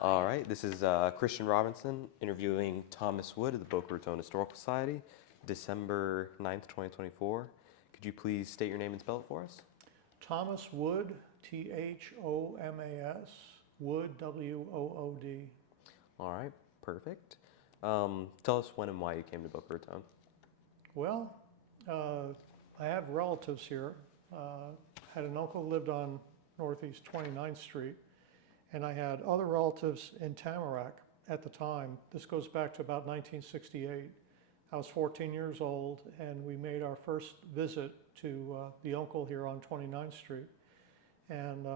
All right, this is Christian Robinson interviewing Thomas Wood of the Boca Raton Historical Society, December 9th, 2024. Could you please state your name and spell it for us? Thomas Wood, Thomas, Wood, Wood. All right, perfect. Tell us when and why you came to Boca Raton. Well, I have relatives here. Had an uncle who lived on Northeast 29th Street, and I had other relatives in Tamarack at the time. This goes back to about 1968. I was 14 years old, and we made our first visit to the uncle here on 29th Street. And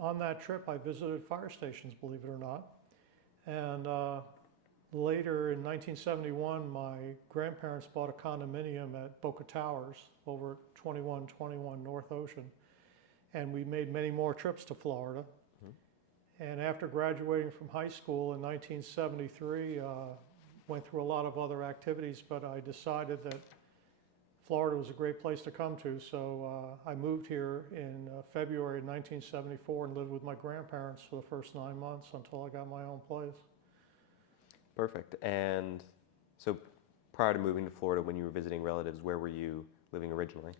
on that trip, I visited fire stations, believe it or not. And later in 1971, my grandparents bought a condominium at Boca Towers over at 2121 North Ocean. And we made many more trips to Florida. And after graduating from high school in 1973, went through a lot of other activities, but I decided that Florida was a great place to come to. So I moved here in February of 1974 and lived with my grandparents for the first 9 months until I got my own place. Perfect. And so prior to moving to Florida, when you were visiting relatives, where were you living originally?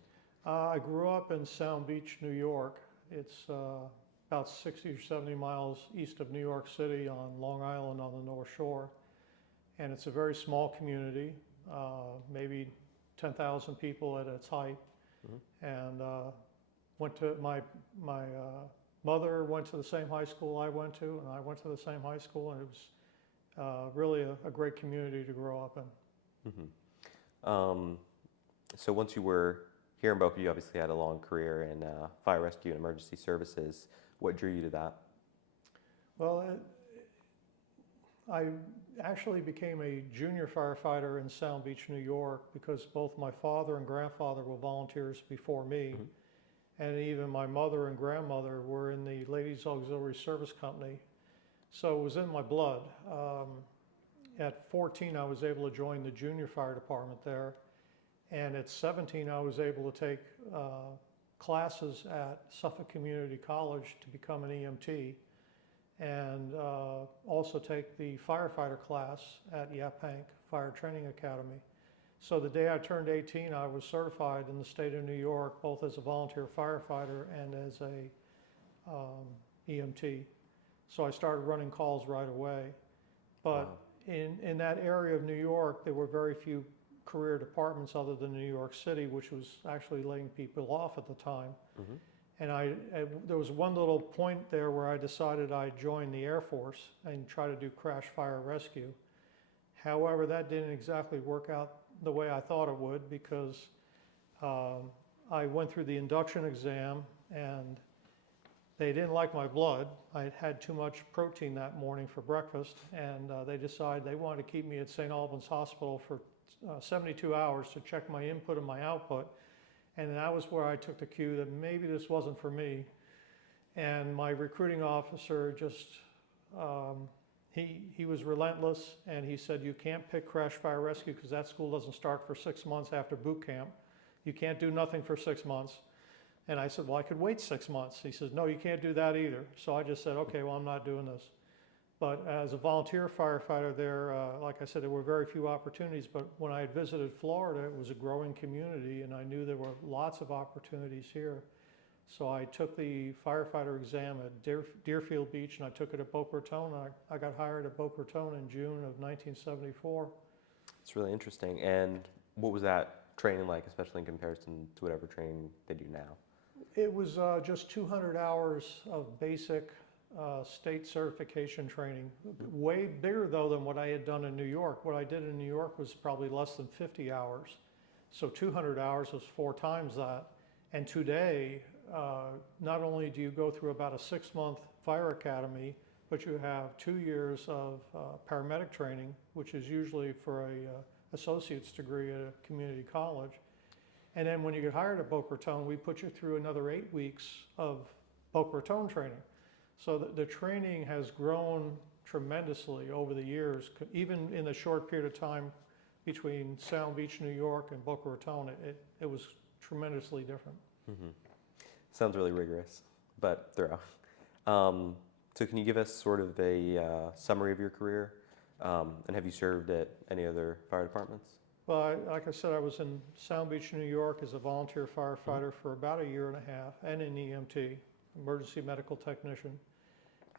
I grew up in Sound Beach, New York. It's about 60 or 70 miles east of New York City on Long Island on the North Shore. And it's a very small community, maybe 10,000 people at its height. And went to my mother went to the same high school I went to, and I went to the same high school, and it was really a great community to grow up in. So once you were here in Boca, you obviously had a long career in fire rescue and emergency services. What drew you to that? Well, I actually became a junior firefighter in Sound Beach, New York, because both my father and grandfather were volunteers before me. And even my mother and grandmother were in the Ladies Auxiliary Service Company. So it was in my blood. At 14, I was able to join the junior fire department there. And at 17, I was able to take classes at Suffolk Community College to become an EMT, and also take the firefighter class at Yaphank Fire Training Academy. So the day I turned 18, I was certified in the state of New York, both as a volunteer firefighter and as a EMT. So I started running calls right away. But in that area of New York, there were very few career departments other than New York City, which was actually laying people off at the time. And there was one little point there where I decided I'd join the Air Force and try to do crash fire rescue. However, that didn't exactly work out the way I thought it would, because I went through the induction exam and they didn't like my blood. I had had too much protein that morning for breakfast, and they decided they wanted to keep me at St. Albans Hospital for 72 hours to check my input and my output. And that was where I took the cue that maybe this wasn't for me. And my recruiting officer just, he was relentless, and he said, you can't pick crash fire rescue because that school doesn't start for 6 months after boot camp. You can't do nothing for 6 months. And I said, well, I could wait 6 months. He says, no, you can't do that either. So I just said, okay, well, I'm not doing this. But as a volunteer firefighter there, like I said, there were very few opportunities. But when I had visited Florida, it was a growing community, and I knew there were lots of opportunities here. So I took the firefighter exam at Deerfield Beach, and I took it at Boca Raton. I got hired at Boca Raton in June of 1974. It's really interesting. And what was that training like, especially in comparison to whatever training they do now? It was just 200 hours of basic state certification training. Way bigger, though, than what I had done in New York. What I did in New York was probably less than 50 hours. So 200 hours was 4 times that. And today, not only do you go through about a 6-month fire academy, but you have 2 years of paramedic training, which is usually for a associate's degree at a community college. And then when you get hired at Boca Raton, we put you through another 8 weeks of Boca Raton training. So the training has grown tremendously over the years. Even in the short period of time between Sound Beach, New York and Boca Raton, it was tremendously different. Sounds really rigorous, but thorough. So can you give us sort of a summary of your career? And have you served at any other fire departments? Well, like I said, I was in Sound Beach, New York as a volunteer firefighter for about a year and a half, and an EMT, emergency medical technician.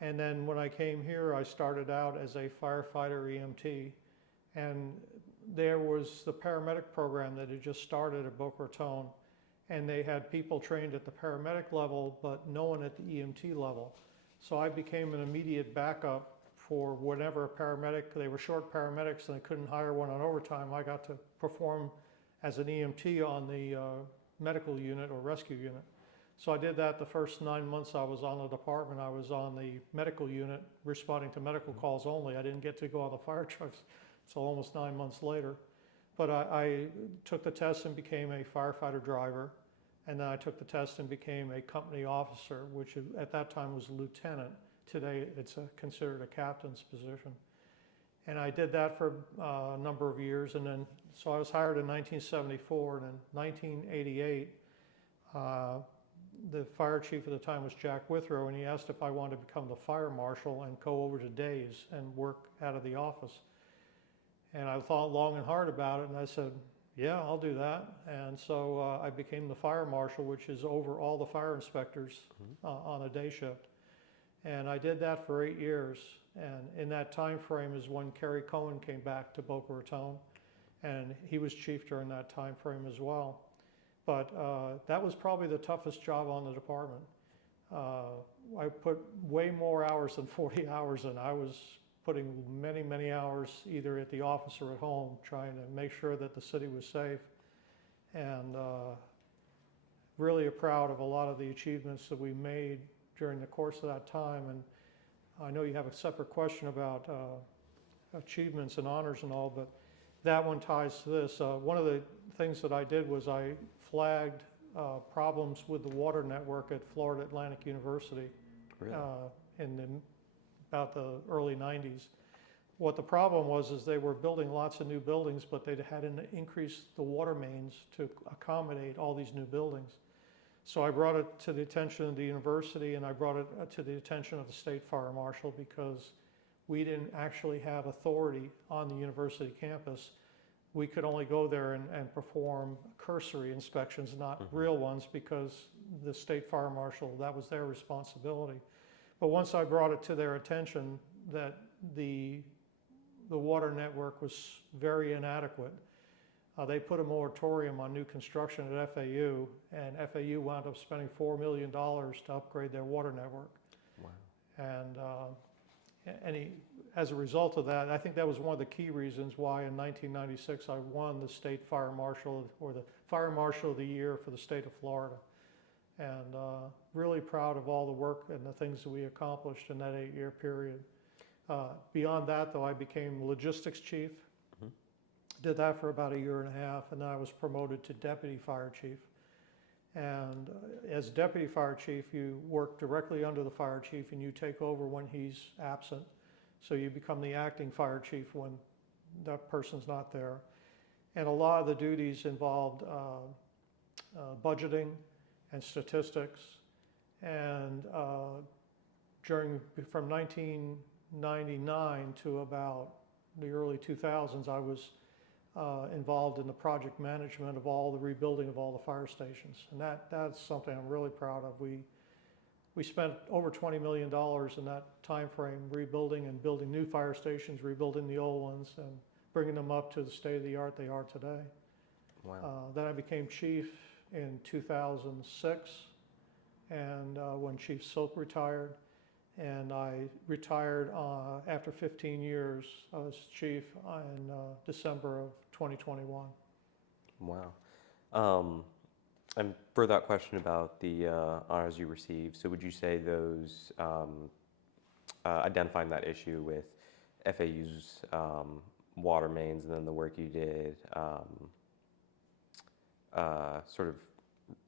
And then when I came here, I started out as a firefighter EMT, and there was the paramedic program that had just started at Boca Raton, and they had people trained at the paramedic level, but no one at the EMT level. So I became an immediate backup for whenever a paramedic, they were short paramedics and they couldn't hire one on overtime. I got to perform as an EMT on the medical unit or rescue unit. So I did that the first 9 months I was on the department. I was on the medical unit responding to medical calls only. I didn't get to go on the fire trucks until almost 9 months later. But I took the test and became a firefighter driver. And then I took the test and became a company officer, which at that time was a lieutenant. Today it's considered a captain's position. And I did that for a number of years. And then, so I was hired in 1974, and in 1988, the fire chief at the time was Jack Withrow, and he asked if I wanted to become the fire marshal and go over to days and work out of the office. And I thought long and hard about it, and I said, yeah, I'll do that. And so I became the fire marshal, which is over all the fire inspectors on a day shift. And I did that for 8 years. And in that time frame is when Kerry Cohen came back to Boca Raton, and he was chief during that time frame as well. But that was probably the toughest job on the department. I put way more hours than 40 hours in. I was putting many, many hours either at the office or at home trying to make sure that the city was safe. And really proud of a lot of the achievements that we made during the course of that time. And I know you have a separate question about achievements and honors and all, but that one ties to this. One of the things that I did was I flagged problems with the water network at Florida Atlantic University Really? About the early 90s. What the problem was is they were building lots of new buildings, but they hadn't increased the water mains to accommodate all these new buildings. So I brought it to the attention of the university, and I brought it to the attention of the state fire marshal, because we didn't actually have authority on the university campus. We could only go there and perform cursory inspections, not real ones, because the state fire marshal, that was their responsibility. But once I brought it to their attention that the water network was very inadequate, they put a moratorium on new construction at FAU, and FAU wound up spending $4 million to upgrade their water network. Wow. And as a result of that, I think that was one of the key reasons why in 1996 I won the state fire marshal, or the fire marshal of the year for the state of Florida. And really proud of all the work and the things that we accomplished in that 8-year period. Beyond that, though, I became logistics chief. Did that for about a year and a half, and then I was promoted to deputy fire chief. And as deputy fire chief, you work directly under the fire chief, and you take over when he's absent. So you become the acting fire chief when that person's not there. And a lot of the duties involved budgeting and statistics. And from 1999 to about the early 2000s, I was involved in the project management of all the rebuilding of all the fire stations. And that's something I'm really proud of. We spent over $20 million in that time frame rebuilding and building new fire stations, rebuilding the old ones, and bringing them up to the state of the art they are today. Wow. Then I became chief in 2006, and when Chief Silk retired, and I retired after 15 years as chief in December of 2021. Wow. And for that question about the honors you received, so would you say those, identifying that issue with FAU's water mains and then the work you did, sort of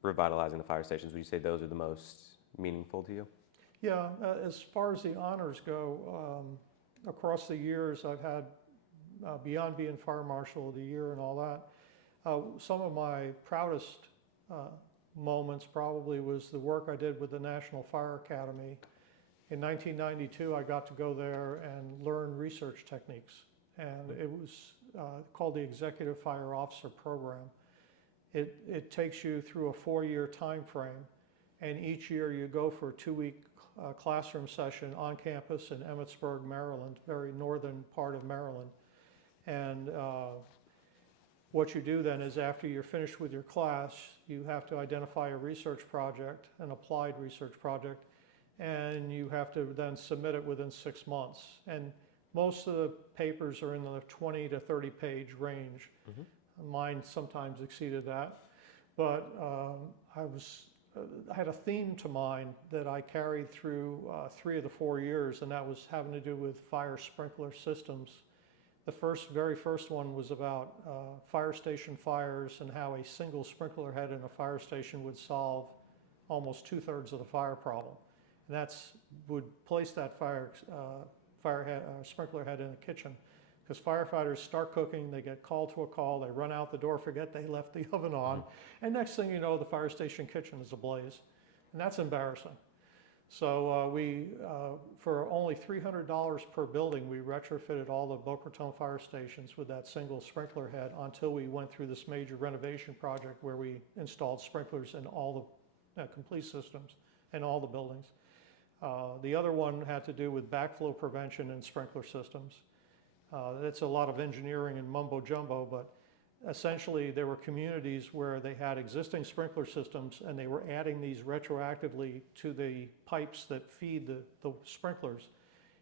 revitalizing the fire stations, would you say those are the most meaningful to you? Yeah, as far as the honors go, across the years I've had, beyond being fire marshal of the year and all that, some of my proudest moments probably was the work I did with the National Fire Academy In 1992, I got to go there and learn research techniques, and it was called the Executive Fire Officer Program. It takes you through a 4-year time frame, and each year you go for a 2-week classroom session on campus in Emmitsburg, Maryland, very northern part of Maryland. And what you do then is, after you're finished with your class, you have to identify a research project, an applied research project, and you have to then submit it within 6 months. And most of the papers are in the 20 to 30 page range. Mine sometimes exceeded that, but I had a theme to mine that I carried through 3 of the 4 years, and that was having to do with fire sprinkler systems. The very first one was about fire station fires and how a single sprinkler head in a fire station would solve almost 2/3 of the fire problem. And would place that sprinkler head in the kitchen, because firefighters start cooking, they get called to a call, they run out the door, forget they left the oven on, and next thing you know, the fire station kitchen is ablaze. And that's embarrassing. So for only $300 per building, we retrofitted all the Boca Raton fire stations with that single sprinkler head until we went through this major renovation project where we installed sprinklers in all the complete systems in all the buildings. The other one had to do with backflow prevention in sprinkler systems. It's a lot of engineering and mumbo jumbo, but essentially there were communities where they had existing sprinkler systems and they were adding these retroactively to the pipes that feed the sprinklers.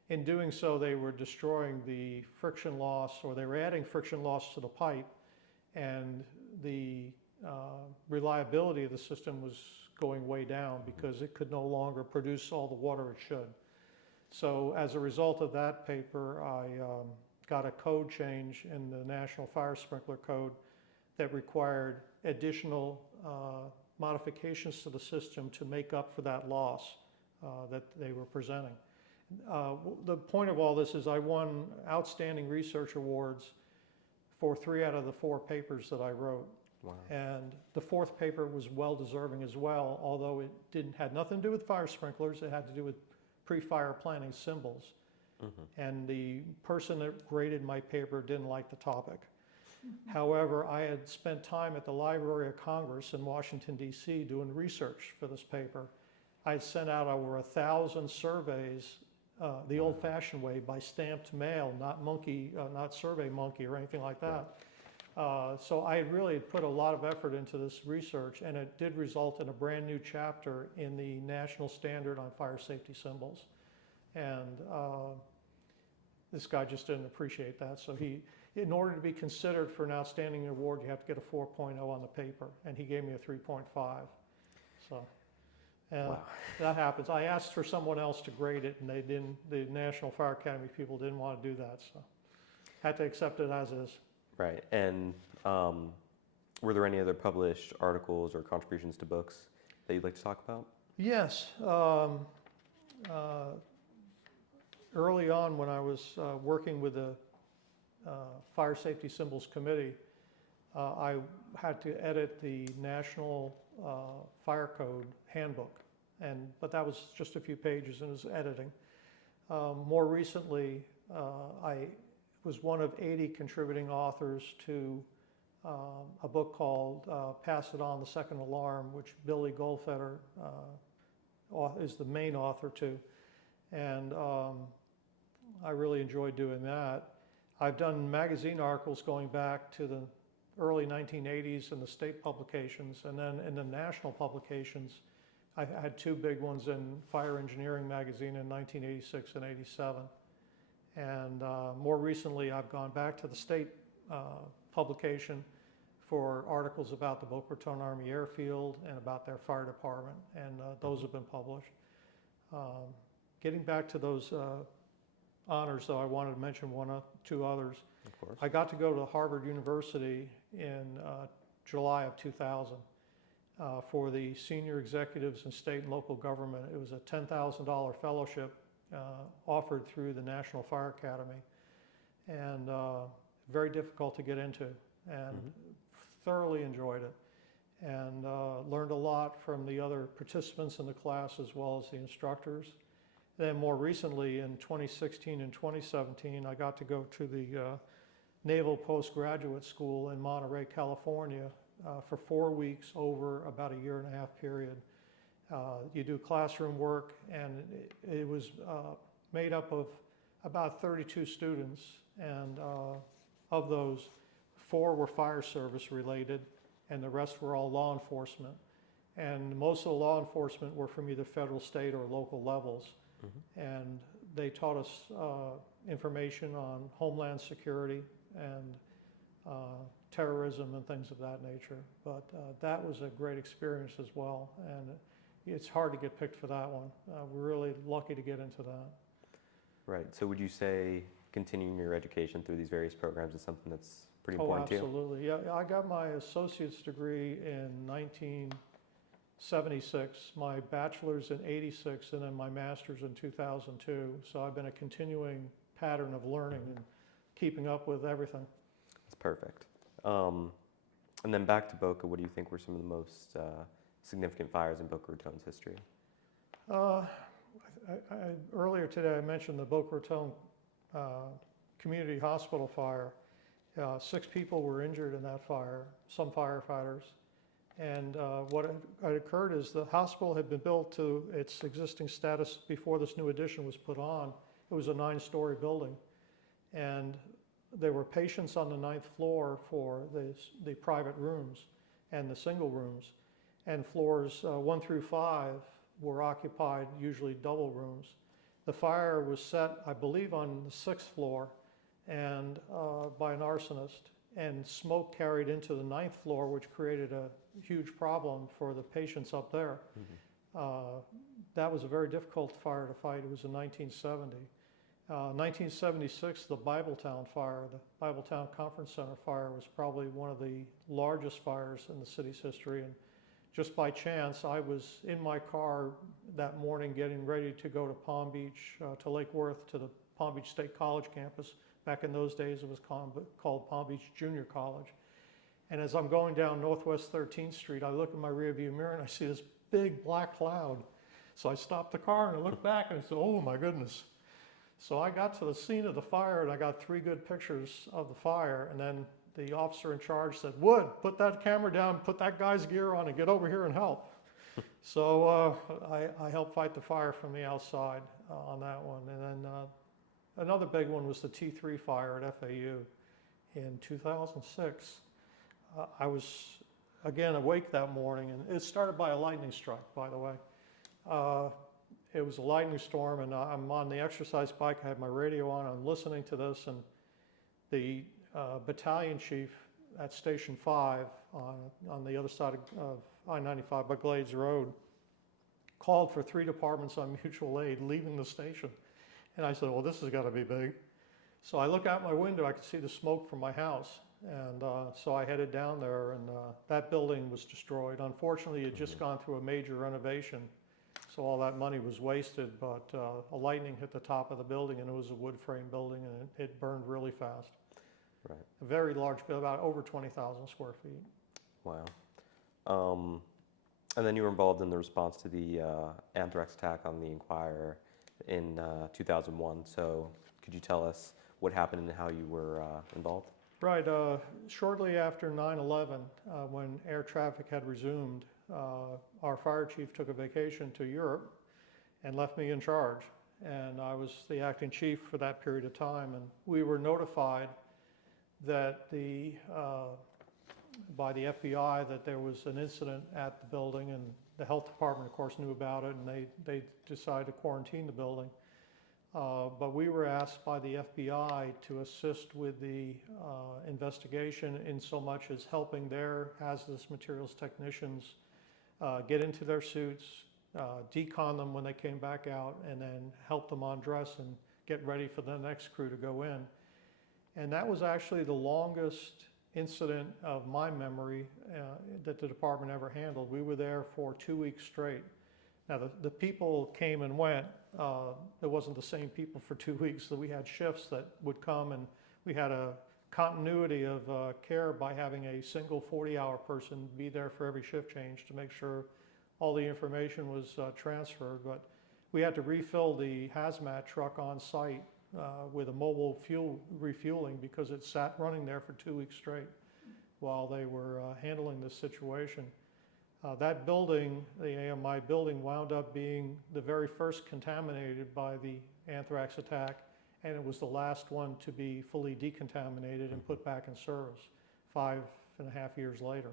In doing so, they were destroying the friction loss, or they were adding friction loss to the pipe, and the reliability of the system was going way down because it could no longer produce all the water it should. So as a result of that paper, I got a code change in the National Fire Sprinkler Code that required additional modifications to the system to make up for that loss that they were presenting. The point of all this is I won outstanding research awards for 3 out of the 4 papers that I wrote. Wow. And the 4th paper was well deserving as well, although it had nothing to do with fire sprinklers, it had to do with pre-fire planning symbols. And the person that graded my paper didn't like the topic. However, I had spent time at the Library of Congress in Washington, D.C. doing research for this paper. I had sent out over 1,000 surveys the old-fashioned way, by stamped mail, not Survey Monkey or anything like that. So I really put a lot of effort into this research, and it did result in a brand new chapter in the National Standard on Fire Safety Symbols. And this guy just didn't appreciate that. So in order to be considered for an outstanding award, you have to get a 4.0 on the paper, and he gave me a 3.5. So Wow. that happens. I asked for someone else to grade it, and they didn't. The National Fire Academy people didn't want to do that, so had to accept it as is. Right. And were there any other published articles or contributions to books that you'd like to talk about? Yes. Early on, when I was working with the Fire Safety Symbols Committee, I had to edit the National Fire Code Handbook, but that was just a few pages and it was editing. More recently, I was one of 80 contributing authors to a book called Pass It On, the Second Alarm, which Billy Goldfeder is the main author to. And I really enjoyed doing that. I've done magazine articles going back to the early 1980s in the state publications, and then in the national publications, I had 2 big ones in Fire Engineering magazine in 1986 and 87. And more recently, I've gone back to the state publication for articles about the Boca Raton Army Airfield and about their fire department, and those have been published. Getting back to those honors, though, I wanted to mention 1 or 2 others. Of course. I got to go to Harvard University in July of 2000 for the senior executives in state and local government. It was a $10,000 fellowship offered through the National Fire Academy, and very difficult to get into, and thoroughly enjoyed it, and learned a lot from the other participants in the class as well as the instructors. Then more recently, in 2016 and 2017, I got to go to the Naval Postgraduate School in Monterey, California, for 4 weeks over about a 1.5 year period. You do classroom work, and it was made up of about 32 students, and of those, 4 were fire service related, and the rest were all law enforcement. And most of the law enforcement were from either federal, state, or local levels. And they taught us information on homeland security and terrorism and things of that nature. But that was a great experience as well, and it's hard to get picked for that one. We're really lucky to get into that. Right. So would you say continuing your education through these various programs is something that's pretty important to you? Oh, absolutely. Yeah, I got my associate's degree in 1976, my bachelor's in 86, and then my master's in 2002. So I've been a continuing pattern of learning and keeping up with everything. That's perfect. And then back to Boca, what do you think were some of the most significant fires in Boca Raton's history? Earlier today I mentioned the Boca Raton Community Hospital fire. 6 people were injured in that fire, some firefighters. And what had occurred is the hospital had been built to its existing status before this new addition was put on. It was a 9-story building. And there were patients on the 9th floor for the private rooms and the single rooms. And floors 1 through 5 were occupied, usually double rooms. The fire was set, I believe, on the 6th floor and by an arsonist, and smoke carried into the 9th floor, which created a huge problem for the patients up there. That was a very difficult fire to fight. It was in 1970. 1976, the Bibletown fire, the Bibletown Conference Center fire, was probably one of the largest fires in the city's history. And just by chance, I was in my car that morning getting ready to go to Palm Beach, to Lake Worth, to the Palm Beach State College campus. Back in those days, it was called Palm Beach Junior College. And as I'm going down Northwest 13th Street, I look in my rearview mirror and I see this big black cloud. So I stopped the car and I looked back and I said, oh my goodness. So I got to the scene of the fire and I got 3 good pictures of the fire. And then the officer in charge said, Wood, put that camera down, put that guy's gear on and get over here and help. So I helped fight the fire from the outside on that one. And then another big one was the T3 fire at FAU in 2006. I was, again, awake that morning, and it started by a lightning strike, by the way. It was a lightning storm, and I'm on the exercise bike. I had my radio on. I'm listening to this, and the battalion chief at Station 5 on the other side of I-95 by Glades Road called for 3 departments on mutual aid leaving the station. And I said, well, this has got to be big. So I look out my window, I could see the smoke from my house. And so I headed down there, and that building was destroyed. Unfortunately, it had just gone through a major renovation, so all that money was wasted. But a lightning hit the top of the building, and it was a wood frame building, and it burned really fast. Right. A very large building, about over 20,000 square feet. Wow. And then you were involved in the response to the Anthrax Attack on the Inquirer in 2001. So could you tell us what happened and how you were involved? Right. Shortly after 9/11, when air traffic had resumed, our fire chief took a vacation to Europe and left me in charge. And I was the acting chief for that period of time. And we were notified that by the FBI that there was an incident at the building, and the health department, of course, knew about it, and they decided to quarantine the building. But we were asked by the FBI to assist with the investigation in so much as helping their hazardous materials technicians get into their suits, decon them when they came back out, and then help them undress and get ready for the next crew to go in. And that was actually the longest incident of my memory that the department ever handled. We were there for 2 weeks straight. Now, the people came and went. It wasn't the same people for 2 weeks, so we had shifts that would come, and we had a continuity of care by having a single 40-hour person be there for every shift change to make sure all the information was transferred. But we had to refill the hazmat truck on site with a mobile fuel refueling because it sat running there for 2 weeks straight while they were handling this situation. That building, the AMI building, wound up being the very first contaminated by the anthrax attack, and it was the last one to be fully decontaminated and put back in service 5.5 years later.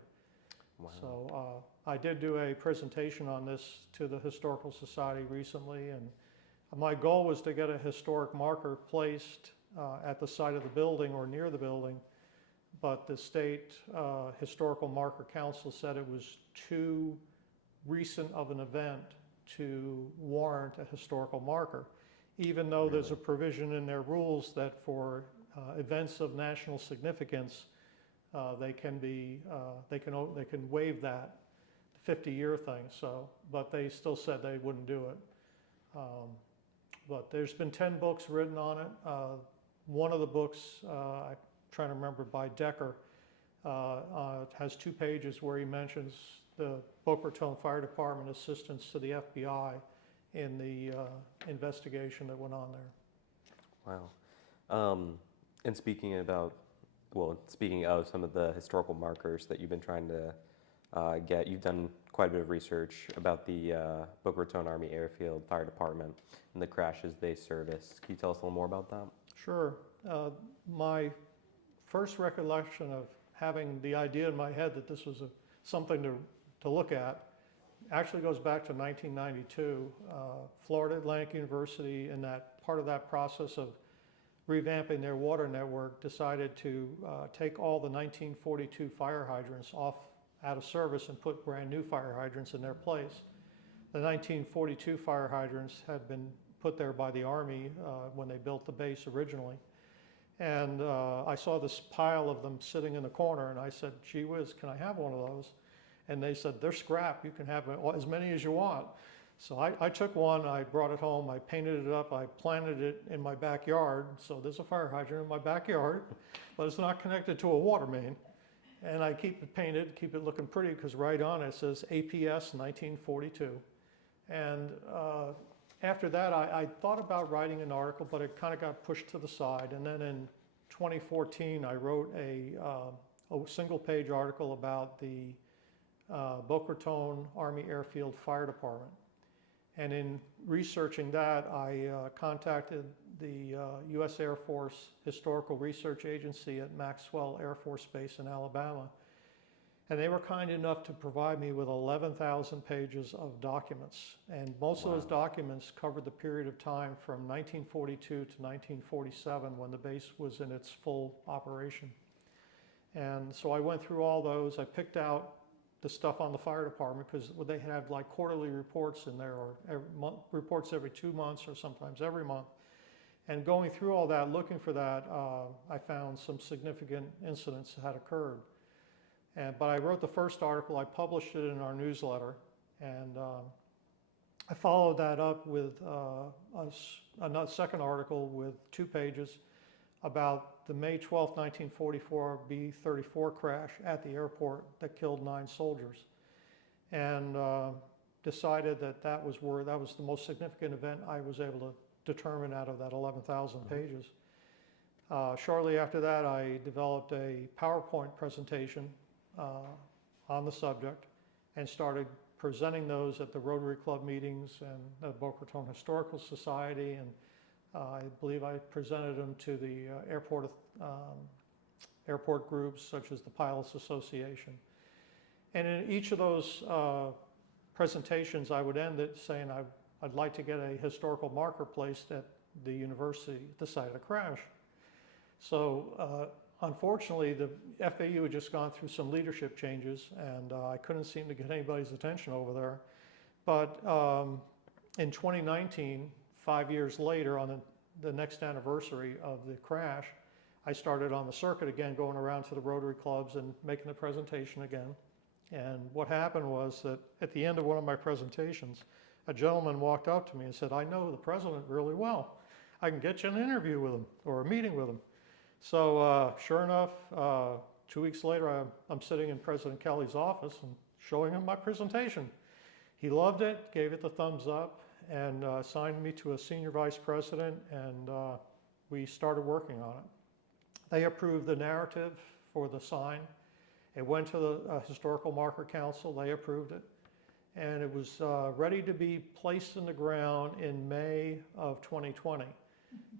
Wow. So I did do a presentation on this to the Historical Society recently, and my goal was to get a historic marker placed at the site of the building or near the building, but the State Historical Marker Council said it was too recent of an event to warrant a historical marker, even though there's a provision in their rules that for events of national significance, they can waive that 50-year thing. So, but they still said they wouldn't do it. But there's been 10 books written on it. One of the books, I'm trying to remember, by Decker, has 2 pages where he mentions the Boca Raton Fire Department assistance to the FBI in the investigation that went on there. Wow. And speaking of some of the historical markers that you've been trying to get, you've done quite a bit of research about the Boca Raton Army Airfield Fire Department and the crashes they service. Can you tell us a little more about that? Sure. My first recollection of having the idea in my head that this was something to look at actually goes back to 1992. Florida Atlantic University, in that part of that process of revamping their water network, decided to take all the 1942 fire hydrants out of service and put brand new fire hydrants in their place. The 1942 fire hydrants had been put there by the Army when they built the base originally. And I saw this pile of them sitting in the corner, and I said, gee whiz, can I have one of those? And they said, they're scrap, you can have as many as you want. So I took one, I brought it home, I painted it up, I planted it in my backyard. So there's a fire hydrant in my backyard, but it's not connected to a water main. And I keep it painted, keep it looking pretty, because right on it says APS 1942. And after that, I thought about writing an article, but it kind of got pushed to the side. And then in 2014, I wrote a single-page article about the Boca Raton Army Airfield Fire Department. And in researching that, I contacted the U.S. Air Force Historical Research Agency at Maxwell Air Force Base in Alabama. And they were kind enough to provide me with 11,000 pages of documents. And most of those documents covered the period of time from 1942 to 1947, when the base was in its full operation. And so I went through all those. I picked out the stuff on the fire department because they had like quarterly reports in there, or reports every 2 months, or sometimes every month. And going through all that, looking for that, I found some significant incidents that had occurred. But I wrote the first article, I published it in our newsletter, and I followed that up with a second article with 2 pages about the May 12, 1944 B-34 crash at the airport that killed 9 soldiers, and decided that was the most significant event I was able to determine out of that 11,000 pages. Shortly after that, I developed a PowerPoint presentation on the subject and started presenting those at the Rotary Club meetings and the Boca Raton Historical Society, and I believe I presented them to the airport groups such as the Pilots Association. And in each of those presentations, I would end it saying I'd like to get a historical marker placed at the university at the site of the crash. So unfortunately, the FAU had just gone through some leadership changes, and I couldn't seem to get anybody's attention over there. But in 2019, 5 years later, on the next anniversary of the crash, I started on the circuit again, going around to the Rotary clubs and making the presentation again. And what happened was that at the end of one of my presentations, a gentleman walked up to me and said, I know the president really well. I can get you an interview with him or a meeting with him. So sure enough, 2 weeks later, I'm sitting in President Kelly's office and showing him my presentation. He loved it, gave it the thumbs up, and assigned me to a senior vice president, and we started working on it. They approved the narrative for the sign. It went to the Historical Marker Council, they approved it, and it was ready to be placed in the ground in May of 2020,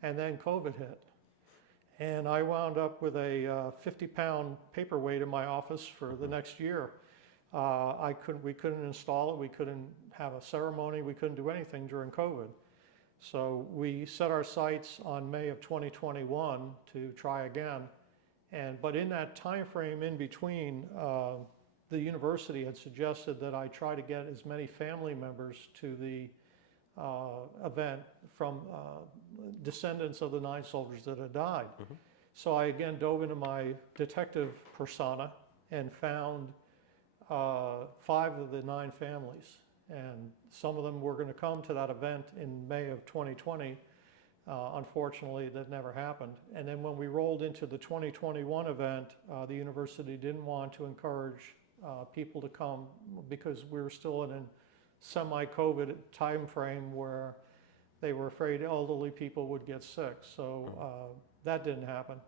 and then COVID hit. And I wound up with a 50-pound paperweight in my office for the next year. We couldn't install it, we couldn't have a ceremony, we couldn't do anything during COVID. So we set our sights on May of 2021 to try again. But in that time frame in between, the university had suggested that I try to get as many family members to the event from descendants of the 9 soldiers that had died. Mm-hmm. So I again dove into my detective persona and found 5 of the 9 families. And some of them were going to come to that event in May of 2020. Unfortunately, that never happened. And then when we rolled into the 2021 event, the university didn't want to encourage people to come because we were still in a semi-COVID time frame where they were afraid elderly people would get sick. So that didn't happen.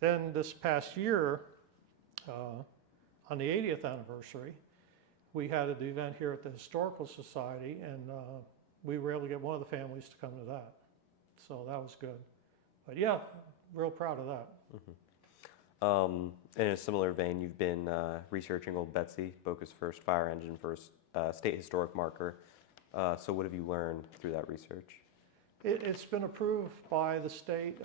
Then this past year, on the 80th anniversary, we had an event here at the Historical Society, and we were able to get one of the families to come to that. So that was good. But yeah, real proud of that. Mm-hmm. In a similar vein, you've been researching Old Betsy, Boca's first fire engine, first state historic marker. So what have you learned through that research? It's been approved by the state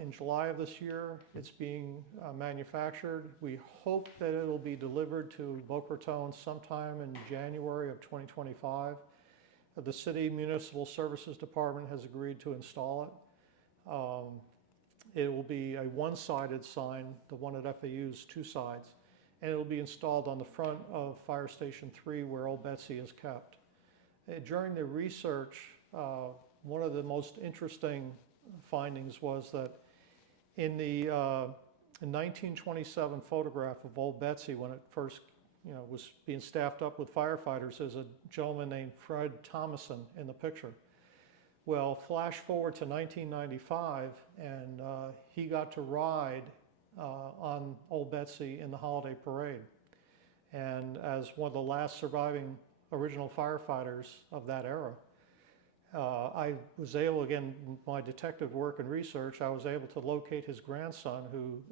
in July of this year. It's being manufactured. We hope that it'll be delivered to Boca Raton sometime in January of 2025. The City Municipal Services Department has agreed to install it. It will be a one-sided sign. The one at FAU is 2 sides. And it will be installed on the front of Fire Station 3 where Old Betsy is kept. During the research, one of the most interesting findings was that in the 1927 photograph of Old Betsy, when it first was being staffed up with firefighters, there's a gentleman named Fred Thomason in the picture. Well, flash forward to 1995, and he got to ride on Old Betsy in the holiday parade. And as one of the last surviving original firefighters of that era, I was able, again, my detective work and research, I was able to locate his grandson who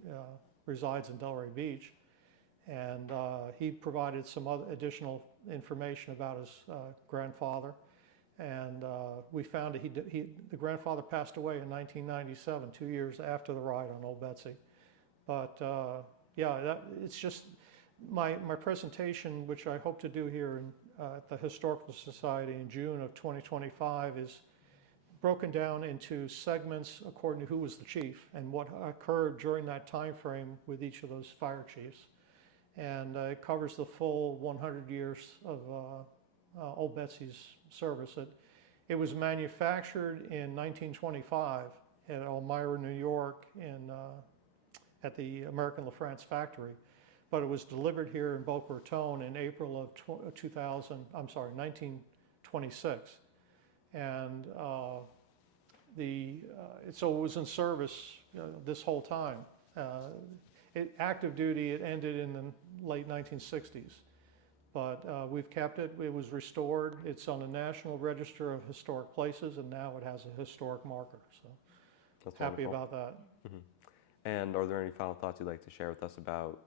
resides in Delray Beach. And he provided some other additional information about his grandfather. And we found that the grandfather passed away in 1997, 2 years after the ride on Old Betsy. But yeah, it's just my presentation, which I hope to do here at the Historical Society in June of 2025, is broken down into segments according to who was the chief and what occurred during that time frame with each of those fire chiefs. And it covers the full 100 years of Old Betsy's service. It was manufactured in 1925 at Elmira, New York, at the American LaFrance factory, but it was delivered here in Boca Raton in April of 1926, and so it was in service this whole time. Active duty, it ended in the late 1960s, but we've kept it. It was restored. It's on the National Register of Historic Places, and now it has a historic marker. So That's happy wonderful. about that. Mm-hmm. And are there any final thoughts you'd like to share with us about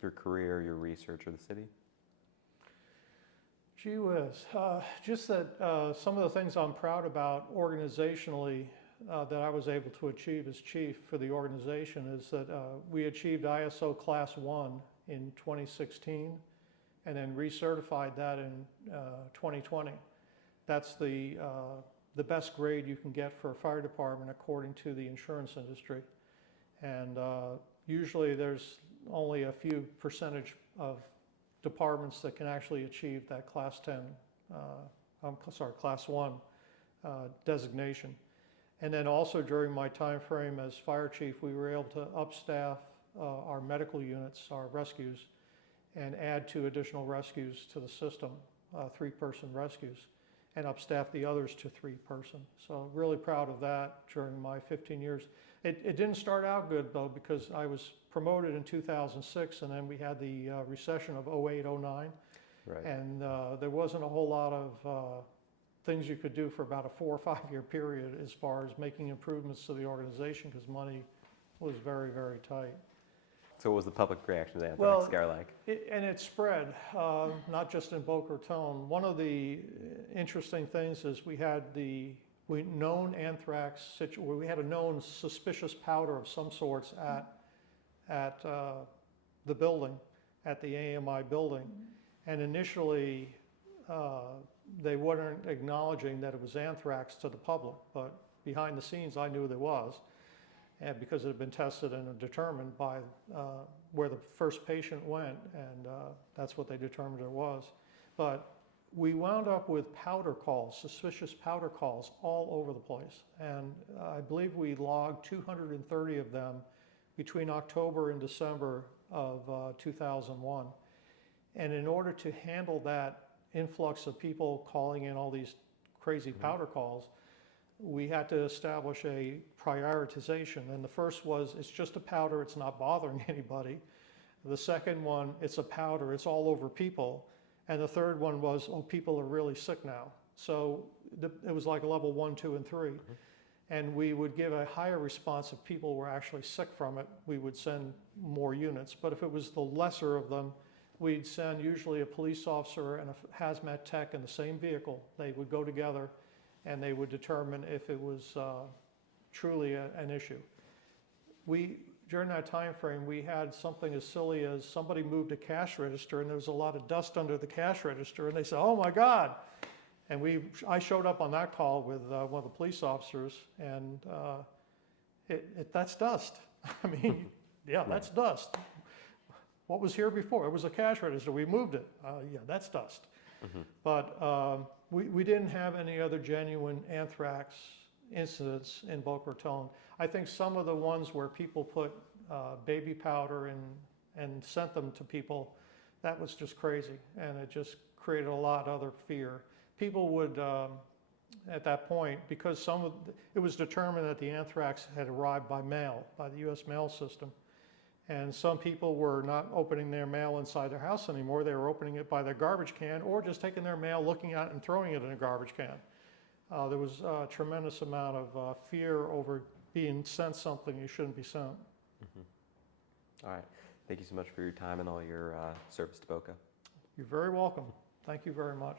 your career, your research, or the city? Gee whiz. Just that some of the things I'm proud about organizationally that I was able to achieve as chief for the organization is that we achieved ISO Class 1 in 2016 and then recertified that in 2020. That's the best grade you can get for a fire department according to the insurance industry. And usually there's only a few percentage of departments that can actually achieve that Class 1 designation. And then also during my time frame as fire chief, we were able to upstaff our medical units, our rescues, and add 2 additional rescues to the system, 3-person rescues. and upstaffed the others to 3-person. So really proud of that during my 15 years. It didn't start out good though, because I was promoted in 2006, and then we had the recession of 08, 09. Right. And there wasn't a whole lot of things you could do for about a 4 or 5 year period as far as making improvements to the organization, because money was very, very tight. So what was the public reaction to the Anthrax Well, scare like? And it spread, not just in Boca Raton. One of the interesting things is we had we known anthrax, we had a known suspicious powder of some sorts at the building, at the AMI building. And initially, they weren't acknowledging that it was anthrax to the public, but behind the scenes, I knew there was, and because it had been tested and determined by where the first patient went, and that's what they determined it was. But we wound up with powder calls, suspicious powder calls, all over the place. And I believe we logged 230 of them between October and December of 2001. And in order to handle that influx of people calling in all these crazy powder calls, we had to establish a prioritization. And the first was, it's just a powder, it's not bothering anybody. The second one, it's a powder, it's all over people. And the third one was, oh, people are really sick now. So it was like level 1, 2, and 3. And we would give a higher response if people were actually sick from it. We would send more units. But if it was the lesser of them, we'd send usually a police officer and a hazmat tech in the same vehicle. They would go together and they would determine if it was truly an issue. During that time frame, we had something as silly as somebody moved a cash register and there was a lot of dust under the cash register, and they said, oh my God. And I showed up on that call with one of the police officers, and that's dust. I mean, yeah, that's dust. What was here before? It was a cash register. We moved it. Yeah, that's dust. But we didn't have any other genuine anthrax incidents in Boca Raton. I think some of the ones where people put baby powder and sent them to people, that was just crazy, and it just created a lot of other fear. People would, at that point, because it was determined that the anthrax had arrived by mail, by the U.S. mail system, and some people were not opening their mail inside their house anymore. They were opening it by their garbage can, or just taking their mail, looking at it, and throwing it in a garbage can. There was a tremendous amount of fear over being sent something you shouldn't be sent. All right. Thank you so much for your time and all your service to Boca. You're very welcome. Thank you very much.